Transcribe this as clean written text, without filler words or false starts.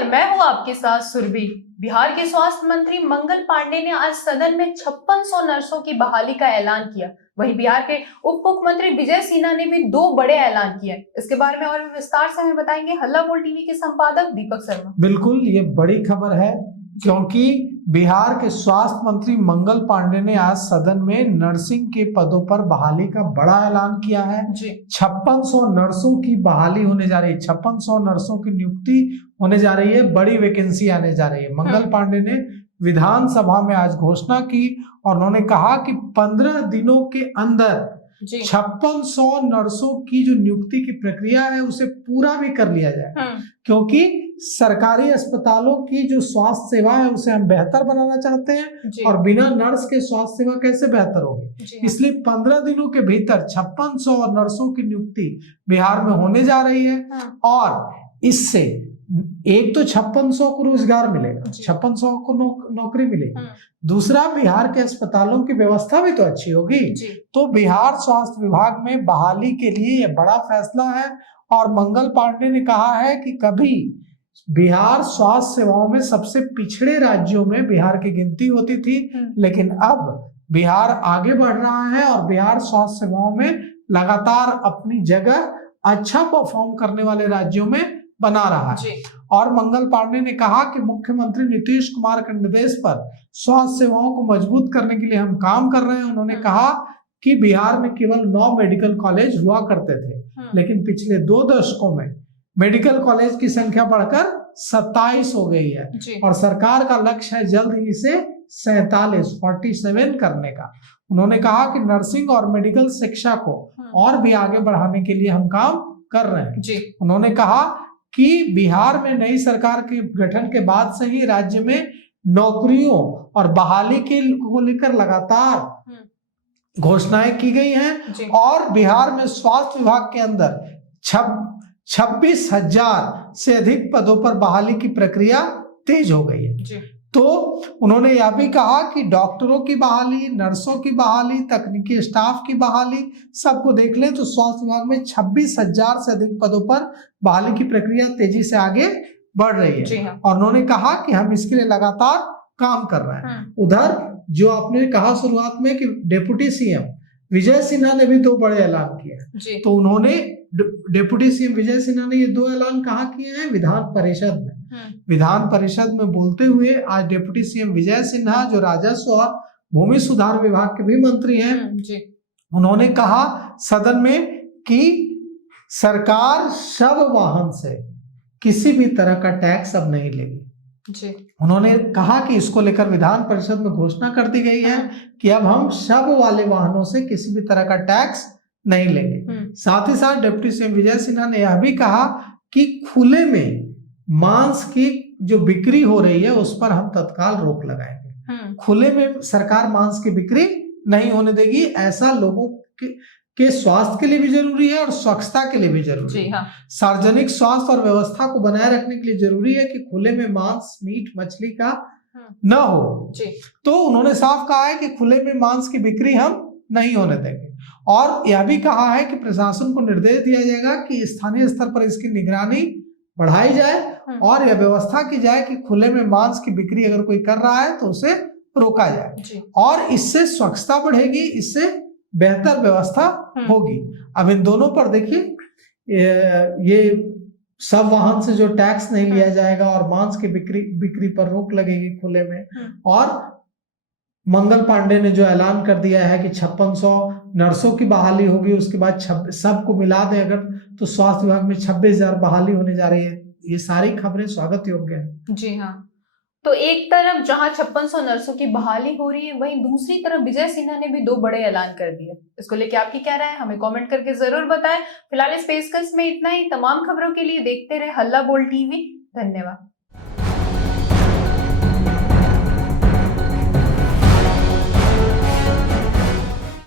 नमस्कार, मैं हूँ आपके साथ सुरभि। बिहार के स्वास्थ्य मंत्री मंगल पांडे ने आज सदन में 5600 नर्सों की बहाली का ऐलान किया। वहीं बिहार के उप मुख्यमंत्री विजय सिन्हा ने भी दो बड़े ऐलान किए। इसके बारे में और भी विस्तार से हमें बताएंगे हल्ला बोल टीवी के संपादक दीपक शर्मा। बिल्कुल, ये बड़ी खबर है क्योंकि बिहार के स्वास्थ्य मंत्री मंगल पांडे ने आज सदन में नर्सिंग के पदों पर बहाली का बड़ा ऐलान किया है। 5600 नर्सों की बहाली होने जा रही है, 5600 नर्सों की नियुक्ति होने जा रही है, बड़ी वैकेंसी आने जा रही है। मंगल पांडे ने विधानसभा में आज घोषणा की और उन्होंने कहा कि 15 दिनों के अंदर 5600 नर्सों की जो नियुक्ति की प्रक्रिया है उसे पूरा भी कर लिया जाए, क्योंकि सरकारी अस्पतालों की जो स्वास्थ्य सेवा है उसे हम बेहतर बनाना चाहते हैं और बिना नर्स के स्वास्थ्य सेवा कैसे बेहतर होगी। इसलिए 15 दिनों के भीतर 5600 नर्सों की नियुक्ति बिहार में होने जा रही है। और इससे एक तो 5600 को रोजगार मिलेगा, 5600 को नौकरी मिलेगी, दूसरा बिहार के अस्पतालों की व्यवस्था भी तो अच्छी होगी। तो बिहार स्वास्थ्य विभाग में बहाली के लिए यह बड़ा फैसला है। और मंगल पांडे ने कहा है कि कभी बिहार स्वास्थ्य सेवाओं में सबसे पिछड़े राज्यों में बिहार की गिनती होती थी, लेकिन अब बिहार आगे बढ़ रहा है और बिहार स्वास्थ्य सेवाओं में लगातार अपनी जगह अच्छा परफॉर्म करने वाले राज्यों में बना रहा है। और मंगल पांडे ने कहा कि मुख्यमंत्री नीतीश कुमार के निर्देश पर स्वास्थ्य सेवाओं को मजबूत करने के लिए हम काम कर रहे हैं। उन्होंने कहा कि बिहार में केवल 9 मेडिकल कॉलेज हुआ करते थे, लेकिन पिछले 2 दशकों में मेडिकल कॉलेज की संख्या बढ़कर 27 हो गई है और सरकार का लक्ष्य है जल्द ही इसे 47 करने का। उन्होंने कहा कि नर्सिंग और मेडिकल शिक्षा को और भी आगे बढ़ाने के लिए हम काम कर रहे हैं। उन्होंने कहा कि बिहार में नई सरकार के गठन के बाद से ही राज्य में नौकरियों और बहाली के को लेकर लगातार घोषणाएं की गई हैं और बिहार में स्वास्थ्य विभाग के अंदर 26,000 से अधिक पदों पर बहाली की प्रक्रिया तेज हो गई है। तो उन्होंने यह भी कहा कि डॉक्टरों की बहाली, नर्सों की बहाली, तकनीकी स्टाफ की बहाली सबको देख लें तो स्वास्थ्य विभाग में 26,000 से अधिक पदों पर बहाली की प्रक्रिया तेजी से आगे बढ़ रही है। और उन्होंने कहा कि हम इसके लिए लगातार काम कर रहे हैं। उधर जो आपने कहा शुरुआत में कि डिप्टी सीएम विजय सिन्हा ने भी 2 बड़े ऐलान किए, तो उन्होंने डिप्टी सीएम विजय सिन्हा ने ये 2 ऐलान कहाँ किए हैं? विधान परिषद में। विधान परिषद में बोलते हुए आज डिप्टी सीएम विजय सिन्हा, जो राजस्व और भूमि सुधार विभाग के भी मंत्री हैं, उन्होंने कहा सदन में कि सरकार शव वाहन से किसी भी तरह का टैक्स अब नहीं लेगी। उन्होंने कहा कि इसको लेकर विधान परिषद में घोषणा कर दी गई है कि अब हम शव वाले वाहनों से किसी भी तरह का टैक्स नहीं लेंगे। साथ ही साथ डिप्टी सीएम विजय सिन्हा ने यह भी कहा कि खुले में मांस की जो बिक्री हो रही है उस पर हम तत्काल रोक लगाएंगे। खुले में सरकार मांस की बिक्री नहीं होने देगी। ऐसा लोगों के स्वास्थ्य के लिए भी जरूरी है और स्वच्छता के लिए भी जरूरी है। सार्वजनिक स्वास्थ्य और व्यवस्था को बनाए रखने के लिए जरूरी है कि खुले में मांस, मीट, मछली का न हो। तो उन्होंने साफ कहा है कि खुले में मांस की बिक्री हम नहीं होने देंगे और यह भी कहा है कि प्रशासन को निर्देश दिया जाएगा कि स्थानीय स्तर पर इसकी निगरानी बढ़ाई जाए और यह व्यवस्था की जाए कि खुले में मांस की बिक्री अगर कोई कर रहा है तो उसे रोका जाए और इससे स्वच्छता बढ़ेगी, इससे बेहतर व्यवस्था होगी। अब इन दोनों पर देखिए, ये सब वाहन से जो टैक्स नहीं लिया जाएगा और मांस की बिक्री पर रोक लगेगी खुले में। और मंगल पांडे ने जो ऐलान कर दिया है कि 5600 नर्सों की बहाली होगी, उसके बाद सबको मिला दे अगर तो स्वास्थ्य विभाग में 26,000 बहाली होने जा रही है। ये सारी खबरें स्वागत योग्य है। जी हाँ, तो एक तरफ जहां 5600 नर्सों की बहाली हो रही है, वहीं दूसरी तरफ विजय सिन्हा ने भी 2 बड़े ऐलान कर दिए। इसको लेके आपकी क्या राय है, हमें कमेंट करके जरूर बताएं। फिलहाल इस पेशकश में इतना ही। तमाम खबरों के लिए देखते रहे हल्ला बोल टीवी। धन्यवाद।